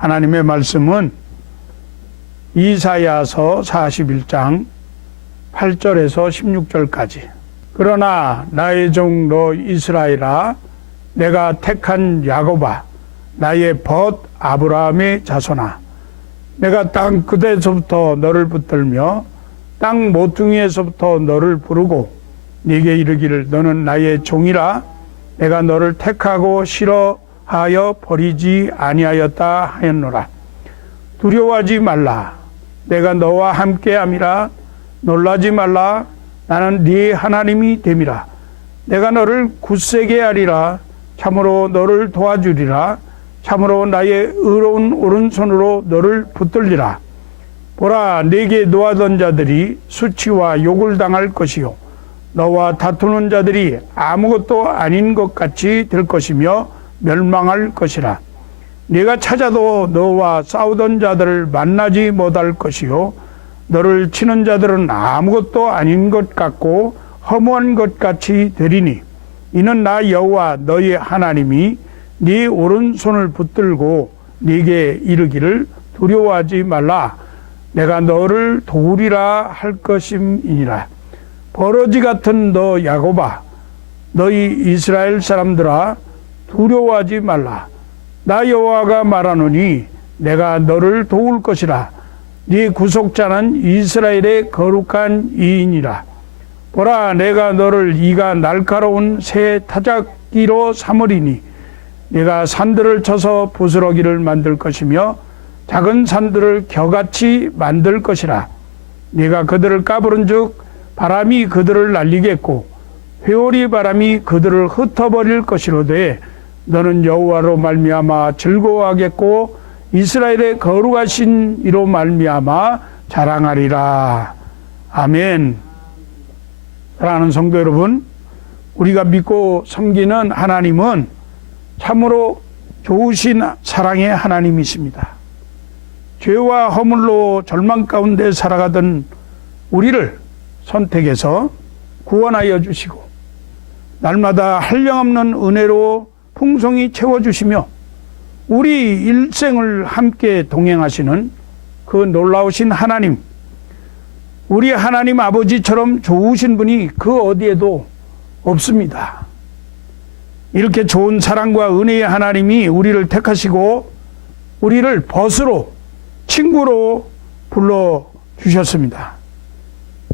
하나님의 말씀은 이사야서 41장 8절에서 16절까지. 그러나 나의 종 너 이스라엘아, 내가 택한 야곱아, 나의 벗 아브라함의 자손아, 내가 땅 끝에서부터 너를 붙들며 땅 모퉁이에서부터 너를 부르고 네게 이르기를 너는 나의 종이라. 내가 너를 택하고 싫어하여 버리지 아니하였다 하였노라. 두려워하지 말라. 내가 너와 함께함이라. 놀라지 말라. 나는 네 하나님이 됨이라. 내가 너를 굳세게 하리라. 참으로 너를 도와주리라. 참으로 나의 의로운 오른손으로 너를 붙들리라. 보라, 네게 노하던 자들이 수치와 욕을 당할 것이요 너와 다투는 자들이 아무것도 아닌 것 같이 될 것이며 멸망할 것이라. 네가 찾아도 너와 싸우던 자들을 만나지 못할 것이요 너를 치는 자들은 아무것도 아닌 것 같고 허무한 것 같이 되리니 이는 나 여호와 너희 하나님이 네 오른손을 붙들고 네게 이르기를 두려워하지 말라. 내가 너를 도우리라 할 것임이니라. 버러지 같은 너 야곱아, 너희 이스라엘 사람들아, 두려워하지 말라. 나 여호와가 말하노니 내가 너를 도울 것이라. 네 구속자는 이스라엘의 거룩한 이인이라. 보라, 내가 너를 이가 날카로운 새 타작기로 삼으리니 내가 산들을 쳐서 부스러기를 만들 것이며 작은 산들을 겨같이 만들 것이라. 네가 그들을 까부른즉 바람이 그들을 날리겠고 회오리 바람이 그들을 흩어버릴 것이로되 너는 여호와로 말미암아 즐거워하겠고 이스라엘의 거룩하신 이로 말미암아 자랑하리라. 아멘. 사랑하는 성도 여러분, 우리가 믿고 섬기는 하나님은 참으로 좋으신 사랑의 하나님이십니다. 죄와 허물로 절망 가운데 살아가던 우리를 선택해서 구원하여 주시고 날마다 한량없는 은혜로 풍성히 채워주시며 우리 일생을 함께 동행하시는 그 놀라우신 하나님, 우리 하나님 아버지처럼 좋으신 분이 그 어디에도 없습니다. 이렇게 좋은 사랑과 은혜의 하나님이 우리를 택하시고 우리를 벗으로 친구로 불러주셨습니다.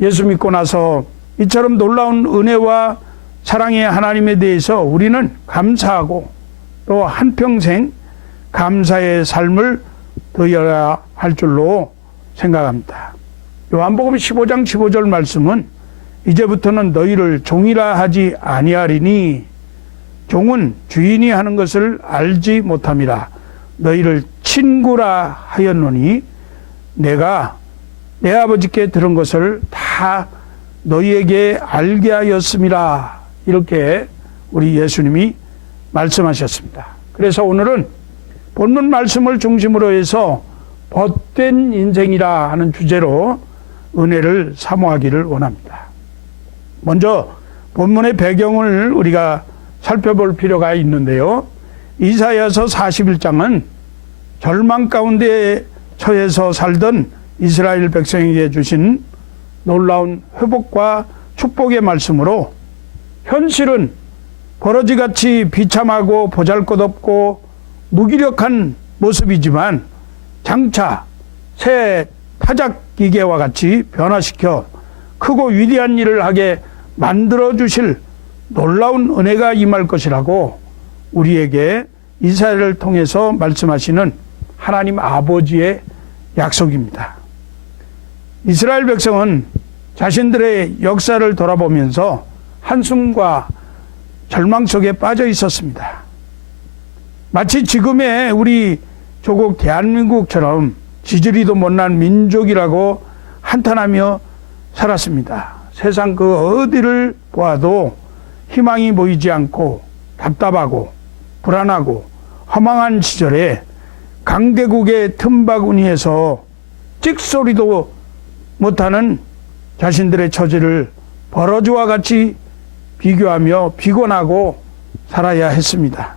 예수 믿고 나서 이처럼 놀라운 은혜와 사랑의 하나님에 대해서 우리는 감사하고 또 한평생 감사의 삶을 더해야 할 줄로 생각합니다. 요한복음 15장 15절 말씀은 이제부터는 너희를 종이라 하지 아니하리니 종은 주인이 하는 것을 알지 못함이라. 너희를 친구라 하였노니 내가 내 아버지께 들은 것을 다 너희에게 알게 하였음이라. 이렇게 우리 예수님이 말씀하셨습니다. 그래서 오늘은 본문 말씀을 중심으로 해서 벗된 인생이라 하는 주제로 은혜를 사모하기를 원합니다. 먼저 본문의 배경을 우리가 살펴볼 필요가 있는데요. 이사야서 41장은 절망 가운데 처해서 살던 이스라엘 백성에게 주신 놀라운 회복과 축복의 말씀으로 현실은 버러지같이 비참하고 보잘것없고 무기력한 모습이지만 장차 새 타작기계와 같이 변화시켜 크고 위대한 일을 하게 만들어주실 놀라운 은혜가 임할 것이라고 우리에게 이사야를 통해서 말씀하시는 하나님 아버지의 약속입니다. 이스라엘 백성은 자신들의 역사를 돌아보면서 한숨과 절망 속에 빠져 있었습니다. 마치 지금의 우리 조국 대한민국처럼 지지리도 못난 민족이라고 한탄하며 살았습니다. 세상 그 어디를 보아도 희망이 보이지 않고 답답하고 불안하고 허망한 시절에 강대국의 틈바구니에서 찍소리도 못하는 자신들의 처지를 버러지와 같이 비교하며 비관하고 살아야 했습니다.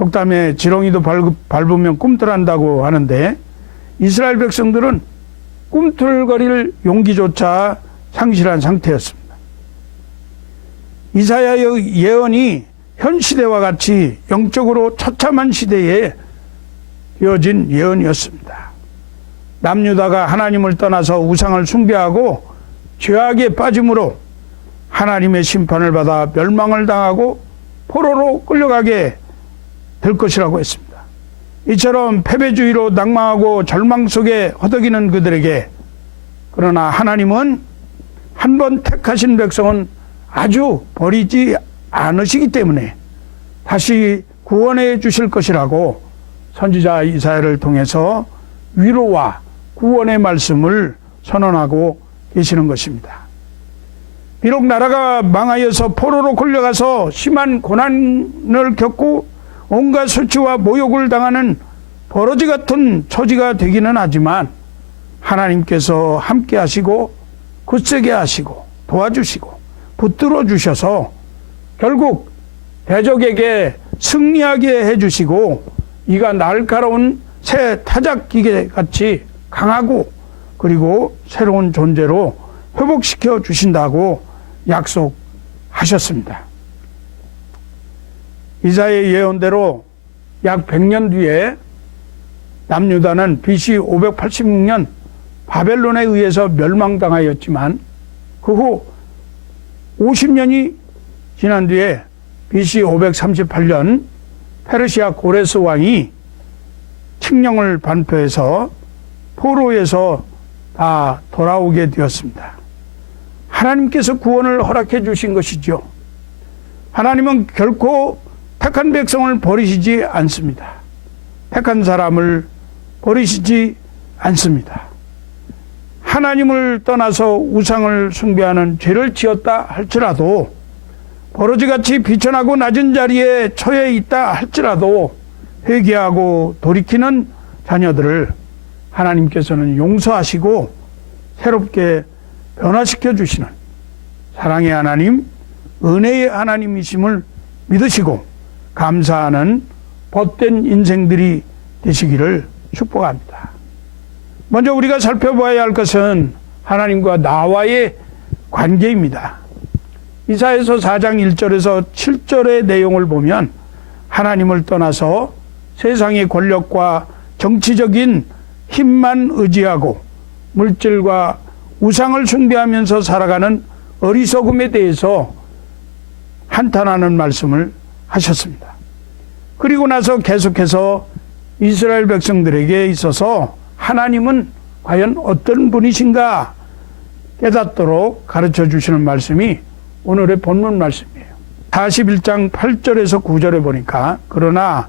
속담에 지렁이도 밟으면 꿈틀한다고 하는데 이스라엘 백성들은 꿈틀거릴 용기조차 상실한 상태였습니다. 이사야의 예언이 현 시대와 같이 영적으로 처참한 시대에 이어진 예언이었습니다. 남유다가 하나님을 떠나서 우상을 숭배하고 죄악에 빠짐으로 하나님의 심판을 받아 멸망을 당하고 포로로 끌려가게 될 것이라고 했습니다. 이처럼 패배주의로 낭망하고 절망 속에 허덕이는 그들에게, 그러나 하나님은 한 번 택하신 백성은 아주 버리지 않으시기 때문에 다시 구원해 주실 것이라고 선지자 이사야를 통해서 위로와 구원의 말씀을 선언하고 계시는 것입니다. 비록 나라가 망하여서 포로로 끌려가서 심한 고난을 겪고 온갖 수치와 모욕을 당하는 버러지 같은 처지가 되기는 하지만 하나님께서 함께 하시고 굳세게 하시고 도와주시고 붙들어 주셔서 결국 대적에게 승리하게 해주시고 이가 날카로운 새 타작기계 같이 강하고 그리고 새로운 존재로 회복시켜 주신다고 약속하셨습니다. 이사야의 예언대로 약 100년 뒤에 남유다는 BC 586년 바벨론에 의해서 멸망당하였지만 그 후 50년이 지난 뒤에 BC 538년 페르시아 고레스 왕이 칙령을 반포해서 포로에서 다 돌아오게 되었습니다. 하나님께서 구원을 허락해 주신 것이죠. 하나님은 결코 택한 백성을 버리시지 않습니다. 택한 사람을 버리시지 않습니다. 하나님을 떠나서 우상을 숭배하는 죄를 지었다 할지라도, 버러지같이 비천하고 낮은 자리에 처해 있다 할지라도 회개하고 돌이키는 자녀들을 하나님께서는 용서하시고 새롭게 변화시켜 주시는 사랑의 하나님, 은혜의 하나님이심을 믿으시고 감사하는 복된 인생들이 되시기를 축복합니다. 먼저 우리가 살펴봐야 할 것은 하나님과 나와의 관계입니다. 이사야서 4장 1절에서 7절의 내용을 보면 하나님을 떠나서 세상의 권력과 정치적인 힘만 의지하고 물질과 우상을 숭배하면서 살아가는 어리석음에 대해서 한탄하는 말씀을 하셨습니다. 그리고 나서 계속해서 이스라엘 백성들에게 있어서 하나님은 과연 어떤 분이신가 깨닫도록 가르쳐 주시는 말씀이 오늘의 본문 말씀이에요. 41장 8절에서 9절에 보니까 그러나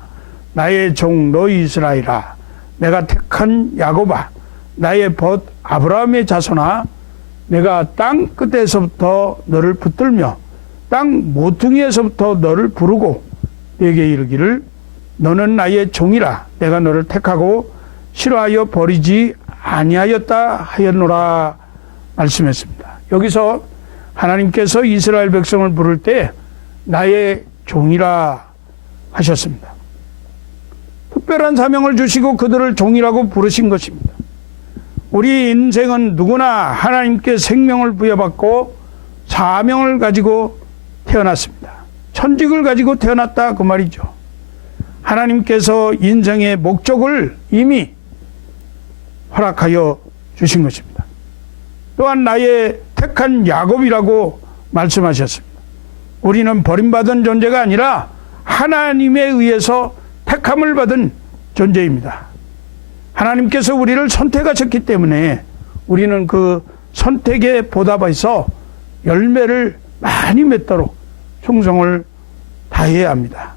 나의 종 너희 이스라엘아, 내가 택한 야곱아, 나의 벗 아브라함의 자손아, 내가 땅 끝에서부터 너를 붙들며 땅 모퉁이에서부터 너를 부르고 내게 이르기를 너는 나의 종이라, 내가 너를 택하고 싫어하여 버리지 아니하였다 하였노라 말씀했습니다. 여기서 하나님께서 이스라엘 백성을 부를 때 나의 종이라 하셨습니다. 특별한 사명을 주시고 그들을 종이라고 부르신 것입니다. 우리 인생은 누구나 하나님께 생명을 부여받고 사명을 가지고 태어났습니다. 천직을 가지고 태어났다 그 말이죠. 하나님께서 인생의 목적을 이미 허락하여 주신 것입니다. 또한 나의 택한 야곱이라고 말씀하셨습니다. 우리는 버림받은 존재가 아니라 하나님에 의해서 택함을 받은 존재입니다. 하나님께서 우리를 선택하셨기 때문에 우리는 그 선택에 보답해서 열매를 많이 맺도록 충성을 다해야 합니다.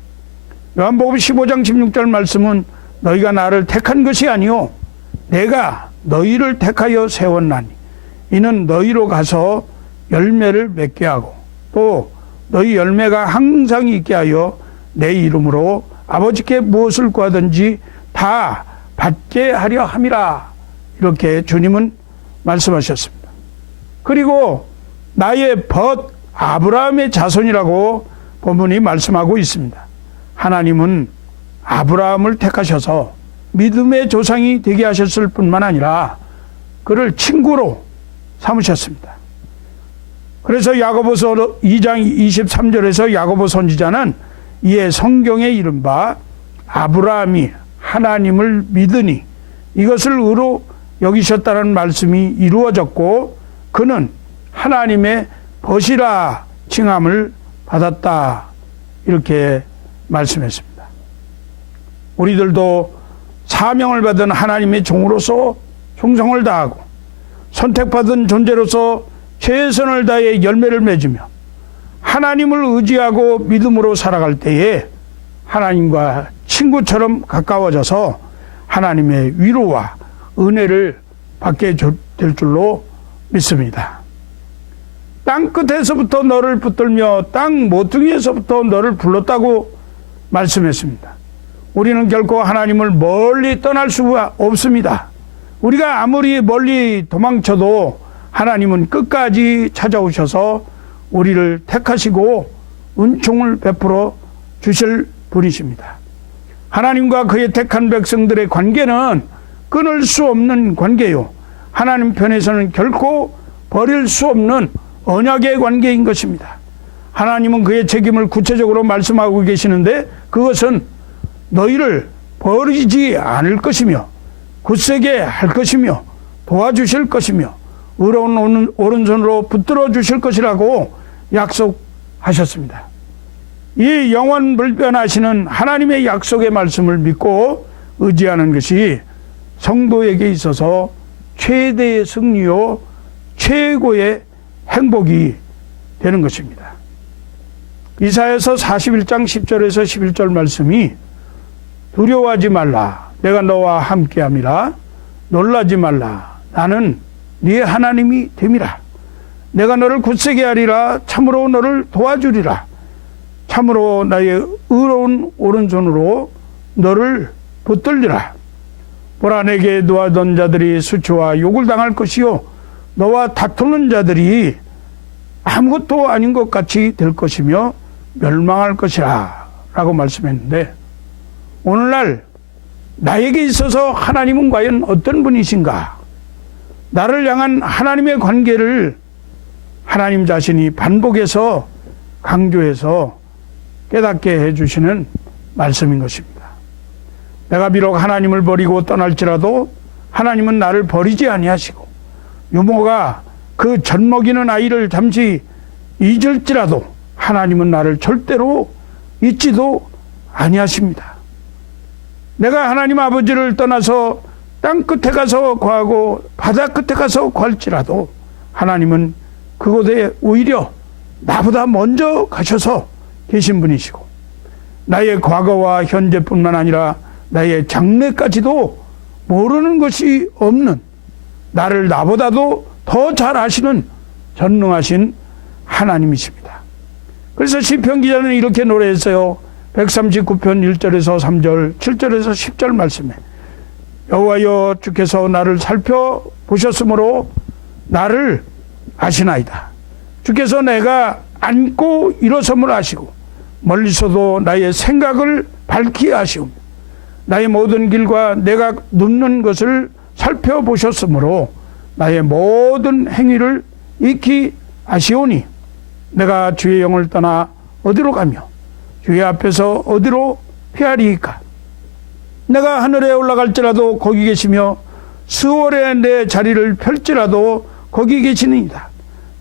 요한복음 15장 16절 말씀은 너희가 나를 택한 것이 아니요 내가 너희를 택하여 세웠나니 이는 너희로 가서 열매를 맺게 하고 또 너희 열매가 항상 있게 하여 내 이름으로 아버지께 무엇을 구하든지 다 받게 하려 함이라. 이렇게 주님은 말씀하셨습니다. 그리고 나의 벗 아브라함의 자손이라고 본문이 말씀하고 있습니다. 하나님은 아브라함을 택하셔서 믿음의 조상이 되게 하셨을 뿐만 아니라 그를 친구로 삼으셨습니다. 그래서 야고보서 2장 23절에서 야고보 선지자는 이에 성경에 이른바 아브라함이 하나님을 믿으니 이것을 의로 여기셨다는 말씀이 이루어졌고 그는 하나님의 벗이라 칭함을 받았다. 이렇게 말씀했습니다. 우리들도 사명을 받은 하나님의 종으로서 충성을 다하고 선택받은 존재로서 최선을 다해 열매를 맺으며 하나님을 의지하고 믿음으로 살아갈 때에 하나님과 친구처럼 가까워져서 하나님의 위로와 은혜를 받게 될 줄로 믿습니다. 땅 끝에서부터 너를 붙들며 땅 모퉁이에서부터 너를 불렀다고 말씀했습니다. 우리는 결코 하나님을 멀리 떠날 수가 없습니다. 우리가 아무리 멀리 도망쳐도 하나님은 끝까지 찾아오셔서 우리를 택하시고 은총을 베풀어 주실 분이십니다. 하나님과 그의 택한 백성들의 관계는 끊을 수 없는 관계요. 하나님 편에서는 결코 버릴 수 없는 언약의 관계인 것입니다. 하나님은 그의 책임을 구체적으로 말씀하고 계시는데 그것은 너희를 버리지 않을 것이며 굳세게 할 것이며 도와주실 것이며 의로운 오른손으로 붙들어 주실 것이라고 약속하셨습니다. 이 영원 불변하시는 하나님의 약속의 말씀을 믿고 의지하는 것이 성도에게 있어서 최대의 승리요 최고의 행복이 되는 것입니다. 이사야서 41장 10절에서 11절 말씀이 두려워하지 말라 내가 너와 함께함이라 놀라지 말라 나는 네 하나님이 됨이라 내가 너를 굳세게 하리라 참으로 너를 도와주리라 참으로 나의 의로운 오른손으로 너를 붙들리라 보라 내게 노하던 자들이 수치와 욕을 당할 것이요 너와 다투는 자들이 아무것도 아닌 것 같이 될 것이며 멸망할 것이라 라고 말씀했는데 오늘날 나에게 있어서 하나님은 과연 어떤 분이신가? 나를 향한 하나님의 관계를 하나님 자신이 반복해서 강조해서 깨닫게 해주시는 말씀인 것입니다. 내가 비록 하나님을 버리고 떠날지라도 하나님은 나를 버리지 아니하시고 유모가 그 젖먹이는 아이를 잠시 잊을지라도 하나님은 나를 절대로 잊지도 아니하십니다. 내가 하나님 아버지를 떠나서 땅 끝에 가서 거하고 바다 끝에 가서 거할지라도 하나님은 그곳에 오히려 나보다 먼저 가셔서 계신 분이시고 나의 과거와 현재뿐만 아니라 나의 장래까지도 모르는 것이 없는 나를 나보다도 더 잘 아시는 전능하신 하나님이십니다. 그래서 시편 기자는 이렇게 노래했어요. 139편 1절에서 3절 7절에서 10절 말씀에 여호와여 주께서 나를 살펴보셨으므로 나를 아시나이다. 주께서 내가 앉고 일어섬을 아시고 멀리서도 나의 생각을 밝히 아시오며 나의 모든 길과 내가 눕는 것을 살펴보셨으므로 나의 모든 행위를 익히 아시오니 내가 주의 영을 떠나 어디로 가며 주의 앞에서 어디로 피하리이까. 내가 하늘에 올라갈지라도 거기 계시며 스월에 내 자리를 펼지라도 거기 계시니이다.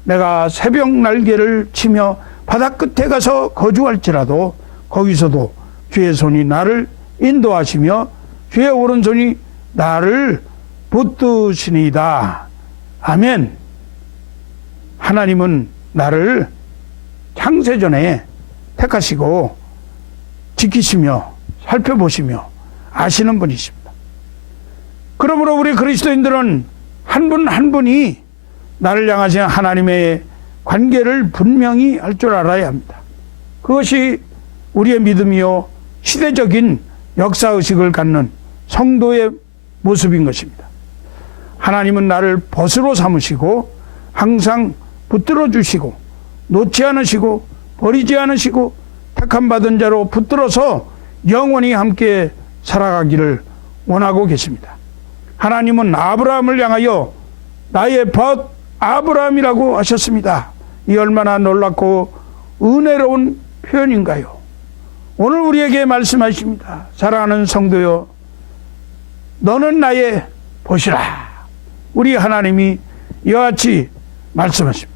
내가 새벽 날개를 치며 바다 끝에 가서 거주할지라도 거기서도 주의 손이 나를 인도하시며 주의 오른손이 나를 붙드시니이다. 아멘. 하나님은 나를 창세전에 택하시고 지키시며 살펴보시며 아시는 분이십니다. 그러므로 우리 그리스도인들은 한 분 한 분이 나를 향하신 하나님의 관계를 분명히 알 줄 알아야 합니다. 그것이 우리의 믿음이요 시대적인 역사의식을 갖는 성도의 모습인 것입니다. 하나님은 나를 벗으로 삼으시고 항상 붙들어 주시고 놓지 않으시고 버리지 않으시고 택함 받은 자로 붙들어서 영원히 함께 살아가기를 원하고 계십니다. 하나님은 아브라함을 향하여 나의 벗 아브라함이라고 하셨습니다. 이 얼마나 놀랍고 은혜로운 표현인가요? 오늘 우리에게 말씀하십니다. 사랑하는 성도여, 너는 나의 벗이라. 우리 하나님이 이와 같이 말씀하십니다.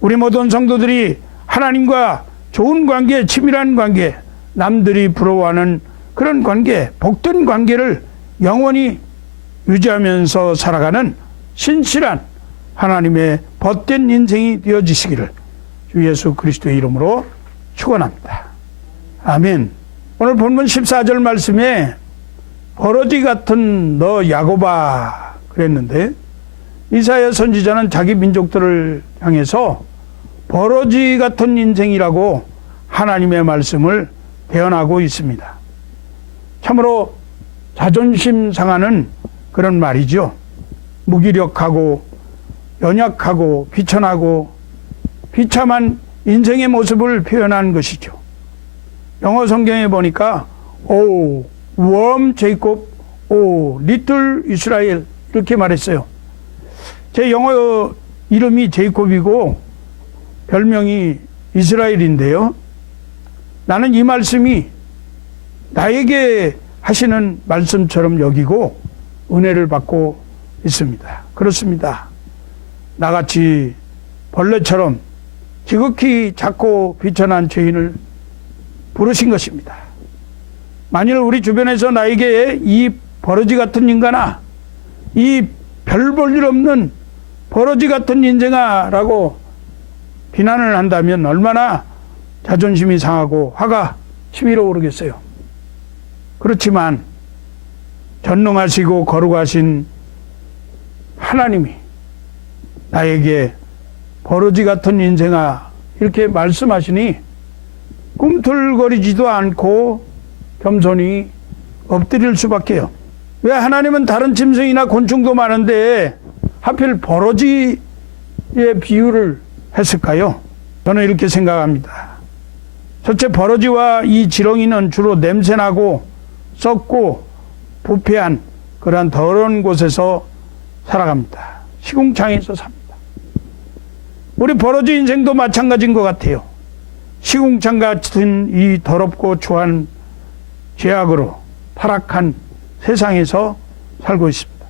우리 모든 성도들이 하나님과 좋은 관계, 치밀한 관계, 남들이 부러워하는 그런 관계, 복된 관계를 영원히 유지하면서 살아가는 신실한 하나님의 벗된 인생이 되어지시기를 주 예수 그리스도의 이름으로 축원합니다. 아멘. 오늘 본문 14절 말씀에 버러지 같은 너 야곱아 그랬는데, 이사야 선지자는 자기 민족들을 향해서 버러지 같은 인생이라고 하나님의 말씀을 대언하고 있습니다. 참으로 자존심 상하는 그런 말이죠. 무기력하고 연약하고 비천하고 비참한 인생의 모습을 표현한 것이죠. 영어 성경에 보니까 오 worm Jacob, 오 little Israel 이렇게 말했어요. 제 영어 이름이 제이콥이고 별명이 이스라엘인데요. 나는 이 말씀이 나에게 하시는 말씀처럼 여기고 은혜를 받고 있습니다. 그렇습니다. 나같이 벌레처럼 지극히 작고 비천한 죄인을 부르신 것입니다. 만일 우리 주변에서 나에게 이 버러지 같은 인간아, 이 별 볼 일 없는 버러지 같은 인생아 라고 비난을 한다면 얼마나 자존심이 상하고 화가 치밀어 오르겠어요. 그렇지만 전능하시고 거룩하신 하나님이 나에게 버러지 같은 인생아 이렇게 말씀하시니 꿈틀거리지도 않고 겸손히 엎드릴 수밖에요. 왜 하나님은 다른 짐승이나 곤충도 많은데 하필 버러지의 비유를 했을까요? 저는 이렇게 생각합니다. 첫째, 버러지와 이 지렁이는 주로 냄새나고 썩고 부패한 그러한 더러운 곳에서 살아갑니다. 시궁창에서 삽니다. 우리 버러지 인생도 마찬가지인 것 같아요. 시궁창 같은 이 더럽고 추한 죄악으로 타락한 세상에서 살고 있습니다.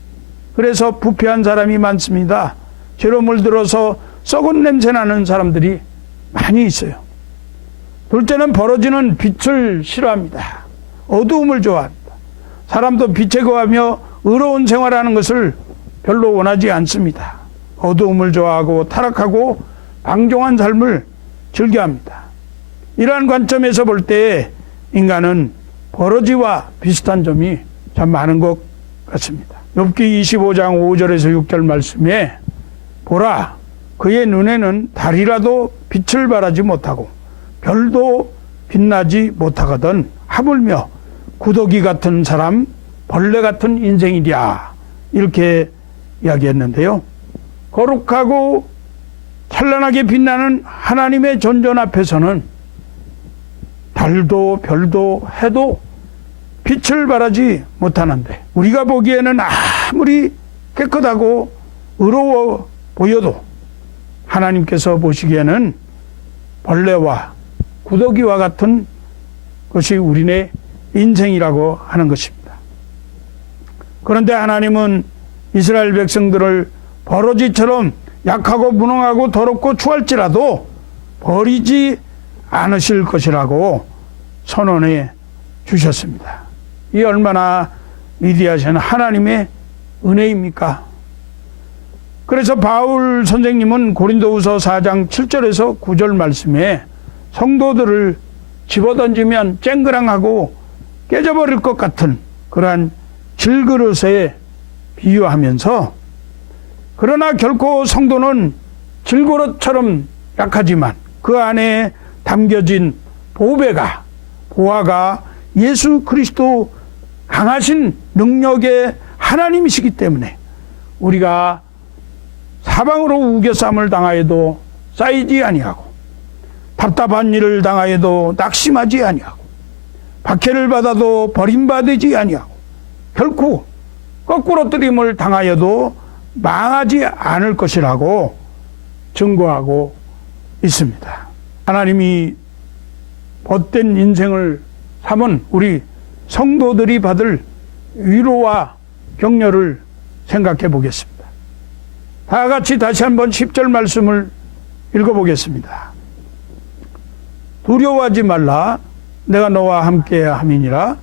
그래서 부패한 사람이 많습니다. 죄로 물들어서 썩은 냄새 나는 사람들이 많이 있어요. 둘째는 버러지는 빛을 싫어합니다. 어두움을 좋아합니다. 사람도 빛에 거하며 의로운 생활하는 것을 별로 원하지 않습니다. 어두움을 좋아하고 타락하고 방종한 삶을 즐겨합니다. 이러한 관점에서 볼 때 인간은 버러지와 비슷한 점이 참 많은 것 같습니다. 욥기 25장 5절에서 6절 말씀에 보라, 그의 눈에는 달이라도 빛을 발하지 못하고 별도 빛나지 못하거든 하물며 구더기 같은 사람, 벌레 같은 인생이랴 이렇게 이야기했는데요. 거룩하고 찬란하게 빛나는 하나님의 존전 앞에서는 달도 별도 해도 빛을 발하지 못하는데, 우리가 보기에는 아무리 깨끗하고 의로워 보여도 하나님께서 보시기에는 벌레와 구더기와 같은 것이 우리네 인생이라고 하는 것입니다. 그런데 하나님은 이스라엘 백성들을 버러지처럼 약하고 무능하고 더럽고 추할지라도 버리지 않으실 것이라고 선언해 주셨습니다. 이 얼마나 위대하신 하나님의 은혜입니까? 그래서 바울 선생님은 고린도후서 4장 7절에서 9절 말씀에 성도들을 집어던지면 쨍그랑하고 깨져버릴 것 같은 그러한 질그릇에 비유하면서, 그러나 결코 성도는 질그릇처럼 약하지만 그 안에 담겨진 보화가 예수 그리스도 강하신 능력의 하나님이시기 때문에 우리가 사방으로 우겨쌈을 당하여도 쌓이지 아니하고 답답한 일을 당하여도 낙심하지 아니하고 박해를 받아도 버림받지 아니하고 결코 거꾸로 뜨림을 당하여도 망하지 않을 것이라고 증거하고 있습니다. 하나님이 헛된 인생을 삼은 우리 성도들이 받을 위로와 격려를 생각해 보겠습니다. 다 같이 다시 한번 10절 말씀을 읽어보겠습니다. 두려워하지 말라. 내가 너와 함께 함이니라.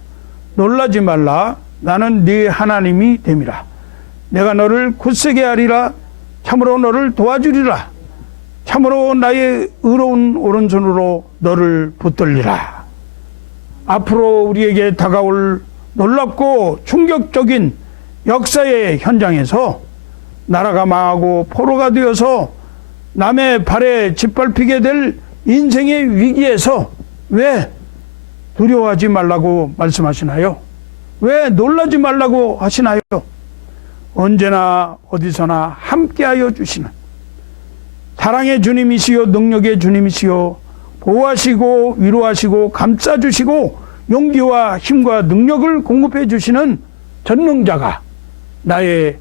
놀라지 말라. 나는 네 하나님이 됨이라. 내가 너를 굳세게 하리라. 참으로 너를 도와주리라. 참으로 나의 의로운 오른손으로 너를 붙들리라. 앞으로 우리에게 다가올 놀랍고 충격적인 역사의 현장에서 나라가 망하고 포로가 되어서 남의 발에 짓밟히게 될 인생의 위기에서 왜 두려워하지 말라고 말씀하시나요? 왜 놀라지 말라고 하시나요? 언제나 어디서나 함께하여 주시는 사랑의 주님이시요 능력의 주님이시요 보호하시고 위로하시고 감싸주시고 용기와 힘과 능력을 공급해 주시는 전능자가 나의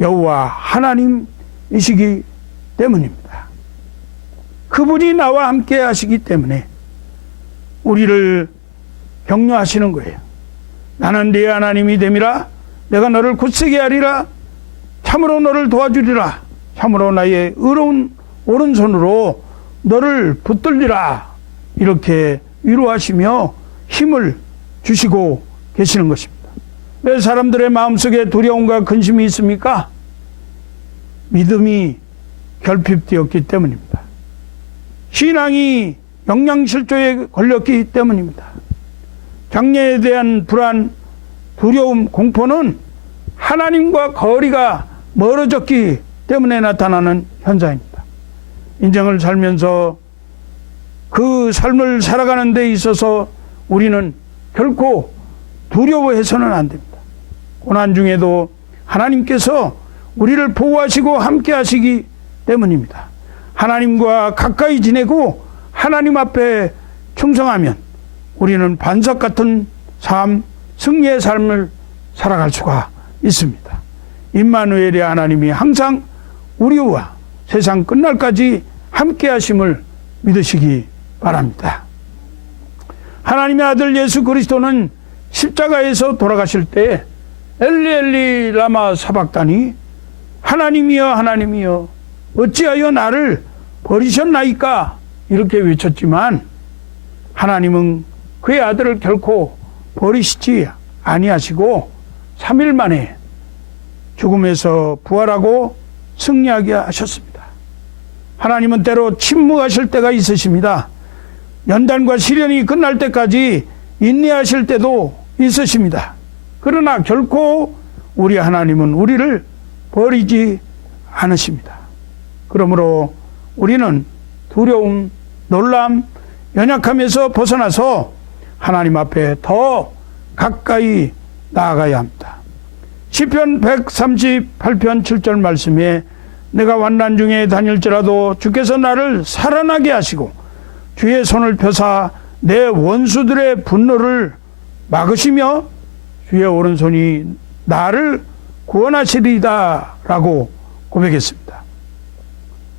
여호와 하나님이시기 때문입니다. 그분이 나와 함께 하시기 때문에 우리를 격려하시는 거예요. 나는 네 하나님이 됨이라. 내가 너를 굳세게 하리라. 참으로 너를 도와주리라. 참으로 나의 의로운 오른손으로 너를 붙들리라. 이렇게 위로하시며 힘을 주시고 계시는 것입니다. 왜 사람들의 마음속에 두려움과 근심이 있습니까? 믿음이 결핍되었기 때문입니다. 신앙이 영양실조에 걸렸기 때문입니다. 장래에 대한 불안, 두려움, 공포는 하나님과 거리가 멀어졌기 때문에 나타나는 현상입니다. 인생을 살면서 그 삶을 살아가는 데 있어서 우리는 결코 두려워해서는 안 됩니다. 고난 중에도 하나님께서 우리를 보호하시고 함께 하시기 때문입니다. 하나님과 가까이 지내고 하나님 앞에 충성하면 우리는 반석 같은 삶, 승리의 삶을 살아갈 수가 있습니다. 임마누엘의 하나님이 항상 우리와 세상 끝날까지 함께 하심을 믿으시기 바랍니다. 하나님의 아들 예수 그리스도는 십자가에서 돌아가실 때 엘리 엘리 라마 사박다니 하나님이여 하나님이여 어찌하여 나를 버리셨나이까 이렇게 외쳤지만 하나님은 그의 아들을 결코 버리시지 아니하시고 3일 만에 죽음에서 부활하고 승리하게 하셨습니다. 하나님은 때로 침묵하실 때가 있으십니다. 연단과 시련이 끝날 때까지 인내하실 때도 있으십니다. 그러나 결코 우리 하나님은 우리를 버리지 않으십니다. 그러므로 우리는 두려움, 놀람, 연약함에서 벗어나서 하나님 앞에 더 가까이 나아가야 합니다. 시편 138편 7절 말씀에 내가 환난 중에 다닐지라도 주께서 나를 살아나게 하시고 주의 손을 펴사 내 원수들의 분노를 막으시며 주의 오른손이 나를 구원하시리다 라고 고백했습니다.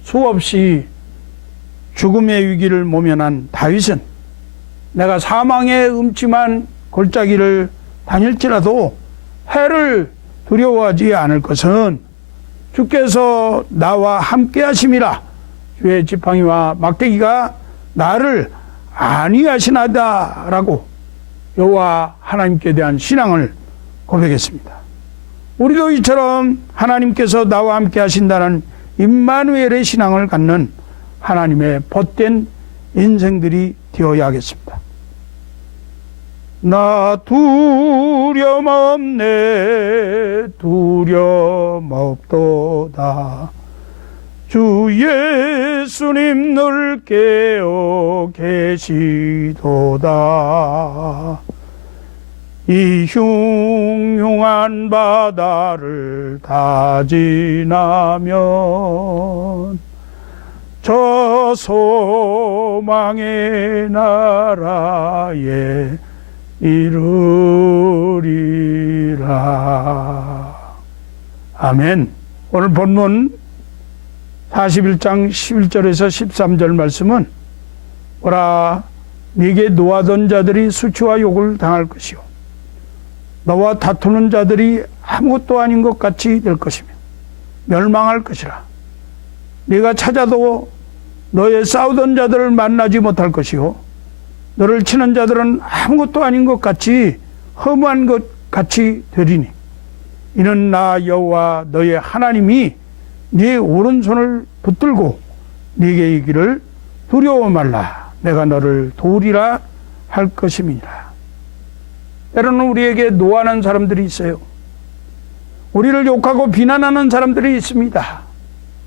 수없이 죽음의 위기를 모면한 다윗은 내가 사망의 음침한 골짜기를 다닐지라도 해를 두려워하지 않을 것은 주께서 나와 함께 하심이라. 주의 지팡이와 막대기가 나를 안위하시나이다 라고 여호와 하나님께 대한 신앙을 고백했습니다. 우리도 이처럼 하나님께서 나와 함께 하신다는 임마누엘의 신앙을 갖는 하나님의 벗된 인생들이 되어야 하겠습니다. 나 두려움 없네 두려움 없도다 주 예수님 늘 깨어 계시도다 이 흉흉한 바다를 다 지나면 저 소망의 나라에 이루리라. 아멘. 오늘 본문 41장 11절에서 13절 말씀은 보라, 네게 노하던 자들이 수치와 욕을 당할 것이요 너와 다투는 자들이 아무것도 아닌 것 같이 될 것이며 멸망할 것이라. 네가 찾아도 너의 싸우던 자들을 만나지 못할 것이요 너를 치는 자들은 아무것도 아닌 것 같이 허무한 것 같이 되리니 이는 나 여호와 너의 하나님이 네 오른손을 붙들고 네게 이기를 두려워 말라. 내가 너를 도우리라 할 것임이니라. 때로는 우리에게 노하는 사람들이 있어요. 우리를 욕하고 비난하는 사람들이 있습니다.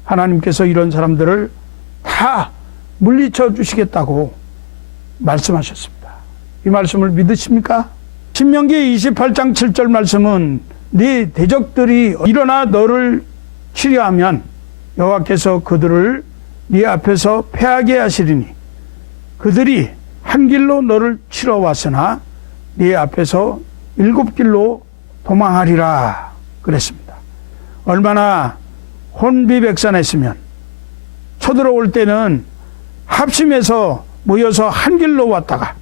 하나님께서 이런 사람들을 다 물리쳐 주시겠다고 말씀하셨습니다. 이 말씀을 믿으십니까? 신명기 28장 7절 말씀은 네 대적들이 일어나 너를 치려하면 여호와께서 그들을 네 앞에서 패하게 하시리니 그들이 한 길로 너를 치러 왔으나 네 앞에서 7길로 도망하리라 그랬습니다. 얼마나 혼비백산했으면 쳐들어올 때는 합심해서 모여서 한 길로 왔다가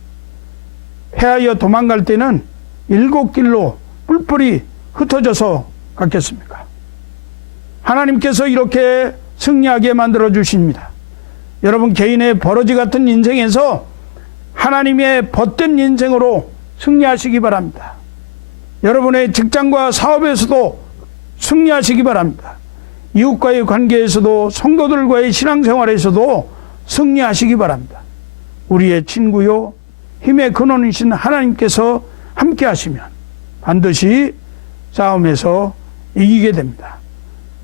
패하여 도망갈 때는 7길로 뿔뿔이 흩어져서 갔겠습니까? 하나님께서 이렇게 승리하게 만들어 주십니다. 여러분 개인의 버러지 같은 인생에서 하나님의 벗된 인생으로 승리하시기 바랍니다. 여러분의 직장과 사업에서도 승리하시기 바랍니다. 이웃과의 관계에서도 성도들과의 신앙생활에서도 승리하시기 바랍니다. 우리의 친구요 힘의 근원이신 하나님께서 함께 하시면 반드시 싸움에서 이기게 됩니다.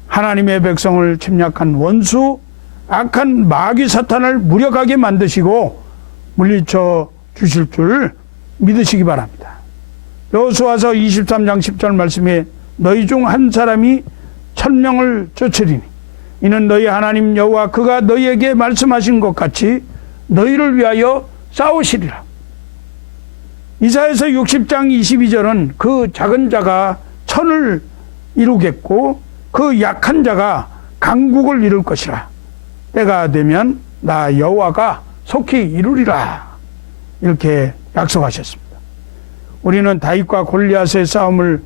하나님의 백성을 침략한 원수 악한 마귀 사탄을 무력하게 만드시고 물리쳐 주실 줄 믿으시기 바랍니다. 여호수아서 23장 10절 말씀에 너희 중 한 사람이 1000명을 쫓으리니 이는 너희 하나님 여호와 그가 너희에게 말씀하신 것 같이 너희를 위하여 싸우시리라. 이사야서 60장 22절은 그 작은 자가 천을 이루겠고 그 약한 자가 강국을 이룰 것이라. 때가 되면 나 여호와가 속히 이루리라. 이렇게 약속하셨습니다. 우리는 다윗과 골리앗의 싸움을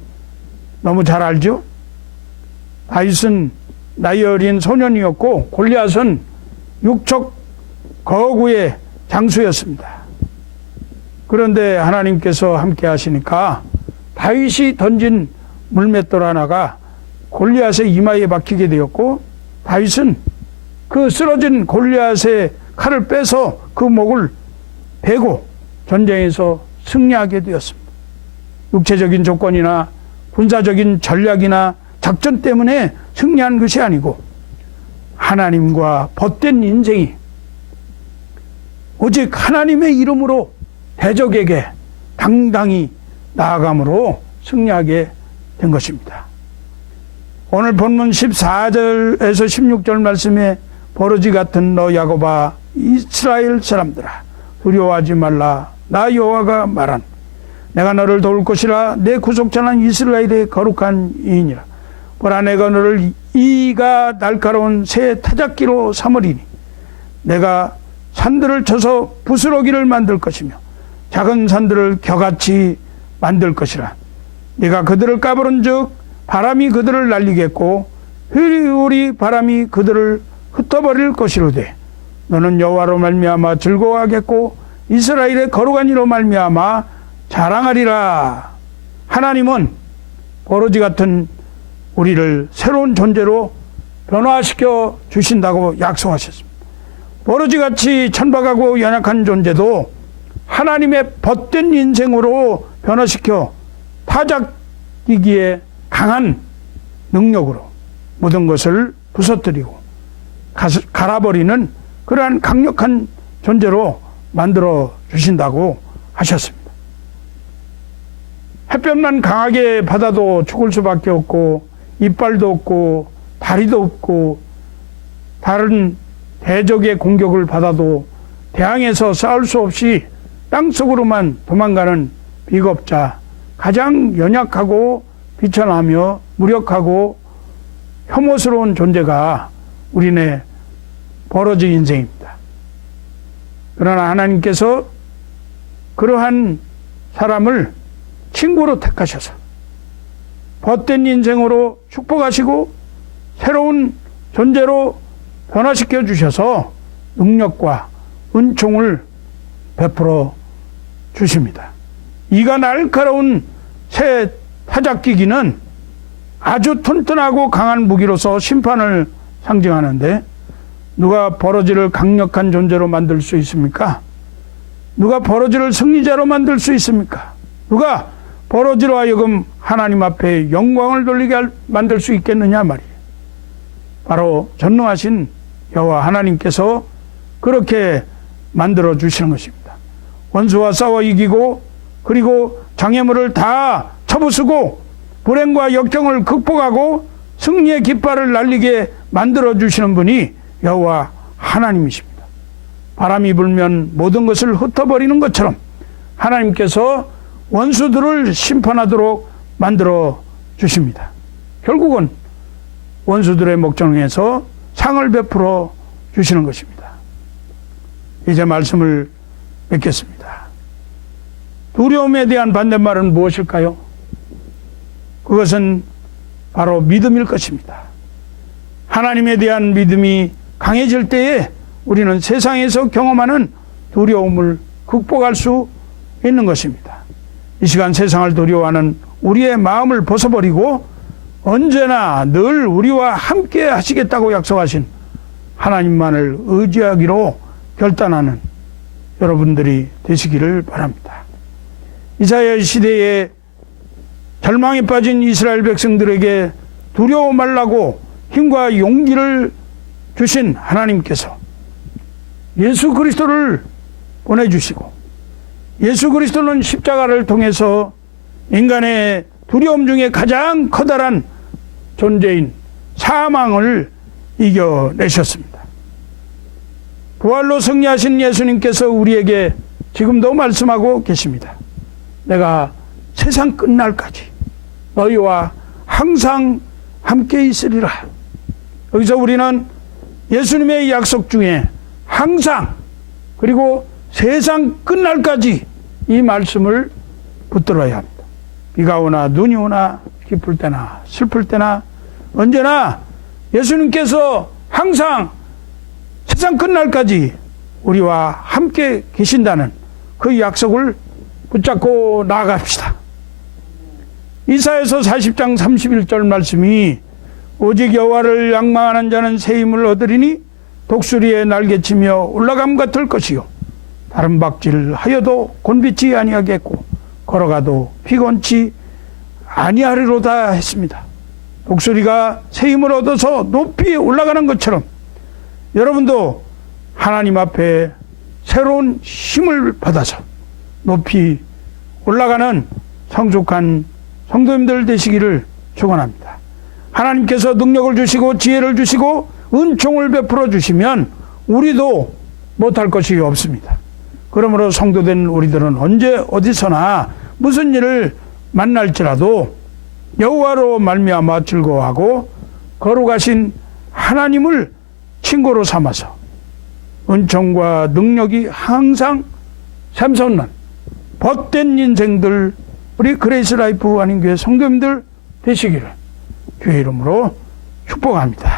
너무 잘 알죠? 다윗은 나이 어린 소년이었고 골리앗은 육척 거구의 장수였습니다. 그런데 하나님께서 함께 하시니까 다윗이 던진 물맷돌 하나가 골리앗의 이마에 박히게 되었고 다윗은 그 쓰러진 골리앗의 칼을 빼서 그 목을 베고 전쟁에서 승리하게 되었습니다. 육체적인 조건이나 군사적인 전략이나 작전 때문에 승리한 것이 아니고 하나님과 벗된 인생이 오직 하나님의 이름으로 대적에게 당당히 나아감으로 승리하게 된 것입니다. 오늘 본문 14절에서 16절 말씀에 버러지 같은 너 야곱아 이스라엘 사람들아 두려워하지 말라. 나 여호와가 말한 내가 너를 도울 것이라. 내 구속자는 이스라엘의 거룩한 이인이라. 보라 내가 너를 이가 날카로운 새 타작기로 삼으리니 내가 산들을 쳐서 부스러기를 만들 것이며 작은 산들을 겨같이 만들 것이라. 네가 그들을 까부른 즉 바람이 그들을 날리겠고 흐리흐리 바람이 그들을 흩어버릴 것이로되 너는 여호와로 말미암아 즐거워하겠고 이스라엘의 거룩한 이로 말미암아 자랑하리라. 하나님은 버러지 같은 우리를 새로운 존재로 변화시켜 주신다고 약속하셨습니다. 버러지같이 천박하고 연약한 존재도 하나님의 벗된 인생으로 변화시켜 타작이기에 강한 능력으로 모든 것을 부서뜨리고 갈아버리는 그러한 강력한 존재로 만들어 주신다고 하셨습니다. 햇볕만 강하게 받아도 죽을 수밖에 없고 이빨도 없고 다리도 없고 다른 대적의 공격을 받아도 대항해서 싸울 수 없이 땅속으로만 도망가는 비겁자, 가장 연약하고 비천하며 무력하고 혐오스러운 존재가 우리네 벌어진 인생입니다. 그러나 하나님께서 그러한 사람을 친구로 택하셔서 벗된 인생으로 축복하시고 새로운 존재로 변화시켜 주셔서 능력과 은총을 베풀어 주십니다. 이가 날카로운 새 타작기기는 아주 튼튼하고 강한 무기로서 심판을 상징하는데 누가 버러지를 강력한 존재로 만들 수 있습니까? 누가 버러지를 승리자로 만들 수 있습니까? 누가 버러지로 하여금 하나님 앞에 영광을 돌리게 만들 수 있겠느냐 말이에요. 바로 전능하신 여호와 하나님께서 그렇게 만들어 주시는 것입니다. 원수와 싸워 이기고 그리고 장애물을 다 쳐부수고 불행과 역경을 극복하고 승리의 깃발을 날리게 만들어 주시는 분이 여호와 하나님이십니다. 바람이 불면 모든 것을 흩어버리는 것처럼 하나님께서 원수들을 심판하도록 만들어 주십니다. 결국은 원수들의 목전에서 상을 베풀어 주시는 것입니다. 이제 말씀을 맺겠습니다. 두려움에 대한 반대말은 무엇일까요? 그것은 바로 믿음일 것입니다. 하나님에 대한 믿음이 강해질 때에 우리는 세상에서 경험하는 두려움을 극복할 수 있는 것입니다. 이 시간 세상을 두려워하는 우리의 마음을 벗어버리고 언제나 늘 우리와 함께 하시겠다고 약속하신 하나님만을 의지하기로 결단하는 여러분들이 되시기를 바랍니다. 이사야 시대에 절망에 빠진 이스라엘 백성들에게 두려워 말라고 힘과 용기를 주신 하나님께서 예수 그리스도를 보내주시고 예수 그리스도는 십자가를 통해서 인간의 두려움 중에 가장 커다란 존재인 사망을 이겨내셨습니다. 부활로 승리하신 예수님께서 우리에게 지금도 말씀하고 계십니다. 내가 세상 끝날까지 너희와 항상 함께 있으리라. 여기서 우리는 예수님의 약속 중에 항상 그리고 세상 끝날까지 이 말씀을 붙들어야 합니다. 비가 오나 눈이 오나 기쁠 때나 슬플 때나 언제나 예수님께서 항상 세상 끝날까지 우리와 함께 계신다는 그 약속을 붙잡고 나아갑시다. 이사야서 40장 31절 말씀이 오직 여호와를仰망하는 자는 새 힘을 얻으리니 독수리의 날개치며 올라감 같을 것이요 다른 박질하여도 곤비치 아니하겠고 걸어가도 피곤치 아니하리로다 했습니다. 독수리가 새 힘을 얻어서 높이 올라가는 것처럼 여러분도 하나님 앞에 새로운 힘을 받아서 높이 올라가는 성숙한 성도님들 되시기를 축원합니다. 하나님께서 능력을 주시고 지혜를 주시고 은총을 베풀어 주시면 우리도 못할 것이 없습니다. 그러므로 성도된 우리들은 언제 어디서나 무슨 일을 만날지라도 여호와로 말미암아 즐거워하고 거룩하신 하나님을 친구로 삼아서 은총과 능력이 항상 샘솟는 벗된 인생들 우리 그레이스 라이프 한인교회 성도님들 되시기를 주의 이름으로 축복합니다.